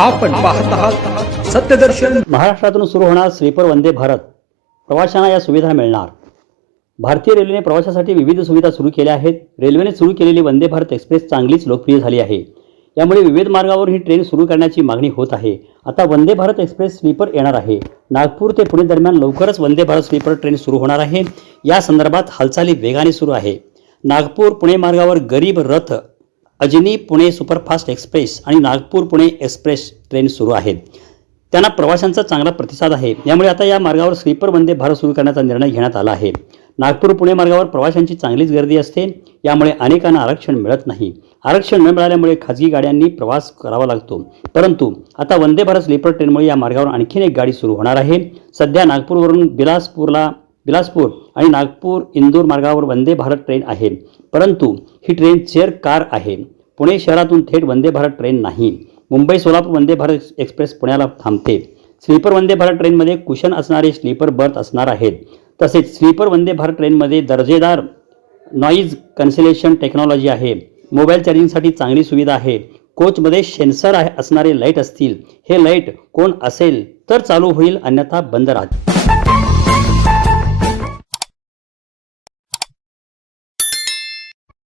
आपण पाहत आहात सत्यदर्शन. महाराष्ट्रातून सुरू होणार स्लीपर वंदे भारत. प्रवाशांना या सुविधा मिळणार. भारतीय रेल्वेने प्रवाशासाठी विविध सुविधा सुरू केल्या आहेत. रेल्वेने सुरू केलेली वंदे भारत एक्सप्रेस चांगलीच लोकप्रिय झाली आहे. यामुळे विविध मार्गावर ही ट्रेन सुरू करण्याची मागणी होत आहे. आता वंदे भारत एक्सप्रेस स्लीपर येणार आहे. नागपूर ते पुणे दरम्यान लवकरच वंदे भारत स्लीपर ट्रेन सुरू होणार आहे. या संदर्भात हालचाली वेगाने सुरू आहे. नागपूर पुणे मार्गावर गरीब रथ अजनी पुणे सुपरफास्ट एक्सप्रेस आणि नागपूर पुणे एक्सप्रेस ट्रेन सुरू आहेत. त्यांना प्रवाशांचा चांगला प्रतिसाद आहे. यामुळे आता या मार्गावर स्लीपर वंदे भारत सुरू करण्याचा निर्णय घेण्यात आला आहे. नागपूर पुणे मार्गावर प्रवाशांची चांगलीच गर्दी असते. यामुळे अनेकांना आरक्षण मिळत नाही. आरक्षण न मिळाल्यामुळे खाजगी गाड्यांनी प्रवास करावा लागतो. परंतु आता वंदे भारत स्लीपर ट्रेनमुळे या मार्गावर आणखीन एक गाडी सुरू होणार आहे. सध्या नागपूरवरून बिलासपूरला बिलासपूर आणि नागपूर इंदूर मार्गावर वंदे भारत ट्रेन आहे. परंतु ही ट्रेन चेअर कार आहे. पुणे शहरातून थेट वंदे भारत ट्रेन नाही. मुंबई सोलापूर वंदे भारत एक्सप्रेस पुण्याला थांबते. स्लीपर वंदे भारत ट्रेनमध्ये कुशन असणारे स्लीपर बर्थ असणार आहेत. तसेच स्लीपर वंदे भारत ट्रेनमध्ये दर्जेदार नॉईज कन्सिलेशन टेक्नॉलॉजी आहे. मोबाईल चार्जिंगसाठी चांगली सुविधा आहे. कोचमध्ये सेन्सर आहे असणारे लाइट असतील. हे लाइट कोण असेल तर चालू होईल अन्यथा बंद राहतील.